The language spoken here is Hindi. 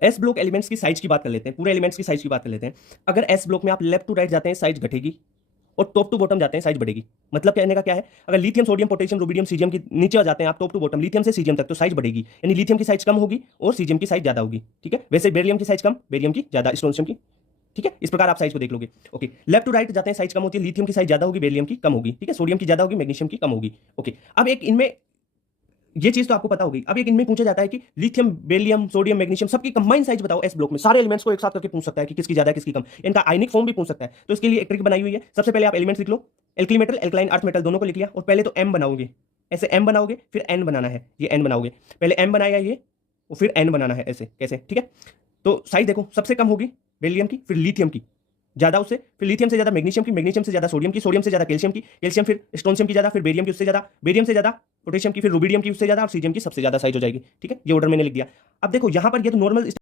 एस ब्लॉक एलिमेंट्स की साइज की बात कर लेते हैं, पूरे एलिमेंट्स की साइज की बात कर लेते हैं। अगर एस ब्लॉक में आप लेफ्ट टू राइट जाते हैं साइज घटेगी, और टॉप टू बॉटम जाते हैं साइज बढ़ेगी। मतलब कहने का क्या है, अगर lithium sodium potassium rubidium caesium की नीचे आ जाते हैं आप टॉप टू बॉटम लिथियम से सीजियम तक, तो साइज बढ़ेगी, यानी लिथियम की साइज कम होगी और सीजियम की साइज ज्यादा होगी। ठीक है, वैसे बेरिलियम की साइज कम, बेरियम की ज्यादा, स्ट्रोंशियम की। ठीक है, इस प्रकार आप साइज को देख लोगे। ओके, लेफ्ट टू राइट जाते हैं साइज कम होती है, लिथियम की साइज ज्यादा होगी, बेरिलियम की कम होगी। ठीक है, सोडियम की ज्यादा होगी, मैग्नीशियम की कम होगी। ओके, अब एक इनमें ये चीज तो आपको पता होगी। अब एक इनमें पूछा जाता है कि लिथियम बेरिलियम सोडियम मैग्नीशियम सबकी कंबाइंड साइज बताओ एस ब्लॉक में। सारे एलिमेंट्स को एक साथ करके पूछ सकता है कि किसकी ज्यादा किसकी कम, इनका आयनिक फॉर्म भी पूछ सकता है। तो इसके लिए एक ट्रिक बनाई हुई है। सबसे पहले आप एलिमेंट्स लिख लो, alkali metal alkaline earth metal दोनों को लिख लिया, और पहले तो एम बनाओगे, ऐसे एम बनाओगे, फिर एन बनाना है, ये एन बनाओगे, पहले एम बनाएगा ये, और फिर एन बनाना है, ऐसे कैसे। ठीक है, तो साइज देखो, सबसे कम होगी बेरिलियम की, फिर लिथियम की ज्यादा, उससे फिर लिथियम से ज्यादा मैग्नीशियम की, मैग्नीशियम से ज्यादा सोडियम की, सोडियम से ज्यादा कैल्शियम की, कैल्शियम फिर स्ट्रोंशियम की ज्यादा, फिर बेरियम की उससे ज्यादा, बेरियम से ज्यादा पोटेशियम की, फिर रुबिडियम की उससे ज्यादा, और सीजियम की सबसे ज्यादा साइज हो जाएगी। ठीक है, ये ऑर्डर मैंने लिख दिया। अब देखो यहां पर ये तो नॉर्मल